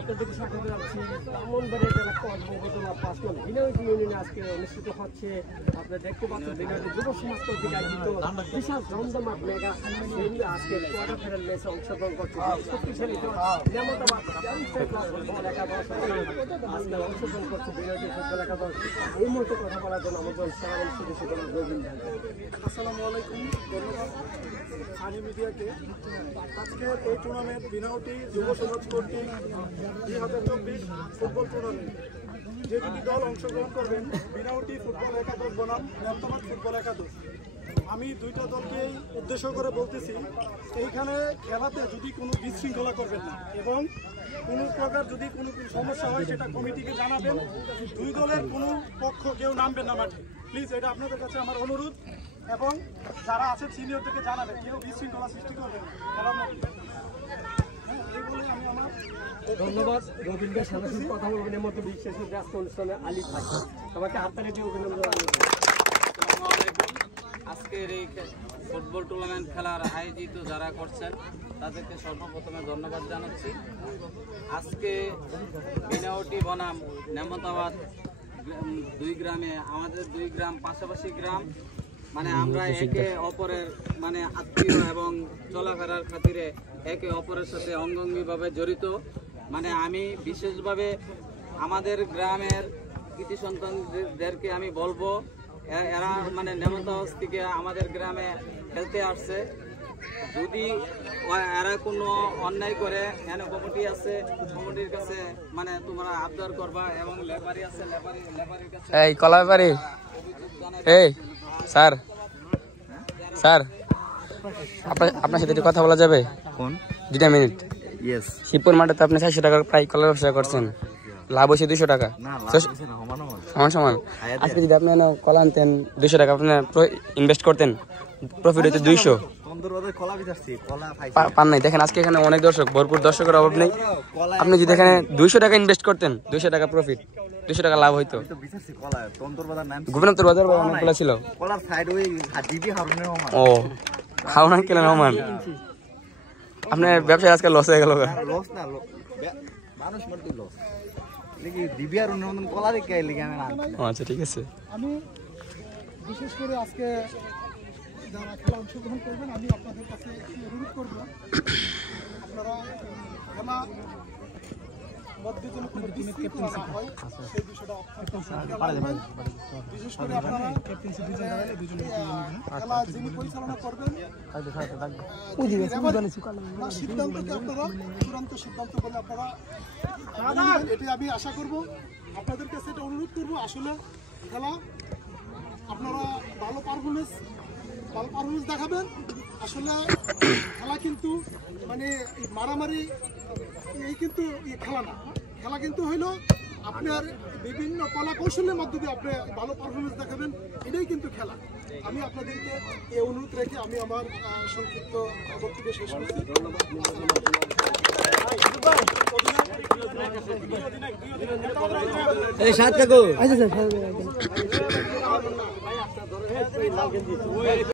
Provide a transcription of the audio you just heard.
আপনাদেরকে স্বাগত জানাচ্ছি। ব্রাহ্মণবাড়িয়া জেলা কর্মঘটনা 5 নং বিনায়তী ইউনিয়নে আজকে অনুষ্ঠিত হচ্ছে। আপনারা দেখতে পাচ্ছেন বিনায়তী যুব সমাজ কর্তৃক আয়োজিত বিশাল জমজমাট মেগা আজকে কোয়ার্টার ফাইনাল ম্যাচে অংশগ্রহণ করছে। শক্তিশালী নিয়ামতাবাদ আজকে অংশগ্রহণ করছে বিনায়তী ফুটবল একাদশ। এই মুহূর্তে কথা বলার জন্য আমাদের সাধারণ সদস্য রবীন্দ্র। আসসালামু আলাইকুম, ধন্যবাদ আনি মিডিয়াকে। আজকের এই টুর্নামেন্ট বিনায়তী যুব সমাজ কর্তৃক 2024 ফুটবল টুর্নামেন্ট। যে দুটি দল অংশগ্রহণ করবেন, বিনায়তী ফুটবল একাদশ বনাম নিয়ামতাবাদ ফুটবল একাদশ। আমি দুইটা দলকেই উদ্দেশ্য করে বলতেছি, এইখানে খেলাতে যদি কোনো বিশৃঙ্খলা করবেন না এবং কোনো প্রকার যদি কোনো সমস্যা হয় সেটা কমিটিকে জানাবেন। দুই দলের কোনো পক্ষ কেউ নামবেন না মাঠে, প্লিজ। এটা আপনাদের কাছে আমার অনুরোধ। এবং যারা আছে সিনিয়রদেরকে জানাবেন, কেউ বিশৃঙ্খলা সৃষ্টি করবেন খেলার মধ্যে। এই বলে আমি আমার ধন্যবাদ। রবীন্দ্রের সাথে কথা বলবেন এর মতো বিশেষ ব্যস্ত অনুষ্ঠানে আলী ভাই, সবাইকে হাততালি দিয়ে অভিনন্দন। আজকের এই ফুটবল টুর্নামেন্ট খেলার আয়োজিত যারা করছেন তাদেরকে সর্বপ্রথমে ধন্যবাদ জানাচ্ছি। আজকে বিনায়তী বনাম নিয়ামতাবাদ দুই গ্রামে, আমাদের দুই গ্রাম পাশাপাশি গ্রাম, মানে আমরা একে অপরের মানে আত্মীয় এবং চলাফেরার খাতিরে একে অপরের সাথে অঙ্গাঙ্গিভাবে জড়িত। মানে আমি বিশেষভাবে আমাদের গ্রামের কৃতি সন্তানদেরকে আমি বলবো, এরা মানে নিয়ামতাবাদ থেকে আমাদের গ্রামে খেলতে আসছে। যদি এরা কোনো অন্যায় করে, এখানে কমিটি আছে, কমিটির কাছে মানে তোমরা আবদার করবা এবং লেবারি আছে, লেবারির কাছে এই কলাবাড়ি এই স্যার স্যার আপনার সাথে একটু কথা বলা যাবে? কোন 2 মিনিট? ইয়েস। শিবপুর মাঠে তো আপনি 400 টাকা প্রায় কলার ব্যবসা করছেন, লাভ হয়েছে 200 টাকা। সমান সমান। আজকে যদি আপনি কলা আনতেন 200 টাকা, আপনি ইনভেস্ট করতেন, প্রফিট হইতে 200 পান নাই। দেখেন আজকে এখানে অনেক দর্শক, ভরপুর দর্শকের অভাব নেই। আপনি যদি এখানে 200 টাকা ইনভেস্ট করতেন, 200 টাকা প্রফিট, 200 টাকা লাভ হইতো। গোবিন্দপুর বাজার অনেকগুলো ছিল। ও হাওনা কেন রহমান, আপনার ব্যবসায় আজকে লস হয়ে গেল। আচ্ছা ঠিক আছে। আমি বিশেষ করে আজকে যারা খেলা অংশগ্রহণ করবেন, আমি আপনাদের কাছে অনুরোধ করব, আপনারা খেলা মধ্যে যেন কোনো বিশৃঙ্খলা না হয় সেই বিষয়টা বিশেষ করে আপনারা খেলা যিনি পরিচালনা করবেন সিদ্ধান্তকে আপনারা চূড়ান্ত সিদ্ধান্ত বলে আপনারা, এটি আমি আশা করব, আপনাদের কাছে এটা অনুরোধ করব। আসলে খেলা আপনারা ভালো পারফরমেন্স দেখাবেন। আসলে খেলা কিন্তু মানে মারামারি এই কিন্তু খেলা না, খেলা কিন্তু হইল আপনার বিভিন্ন কলা কৌশলের মাধ্যমে আপনি ভালো পারফরমেন্স দেখাবেন, এটাই কিন্তু খেলা। আমি আপনাদেরকে এই অনুরোধ রেখে আমি আমার সংক্ষিপ্ত বক্তব্য শেষ করছি। ধন্যবাদ।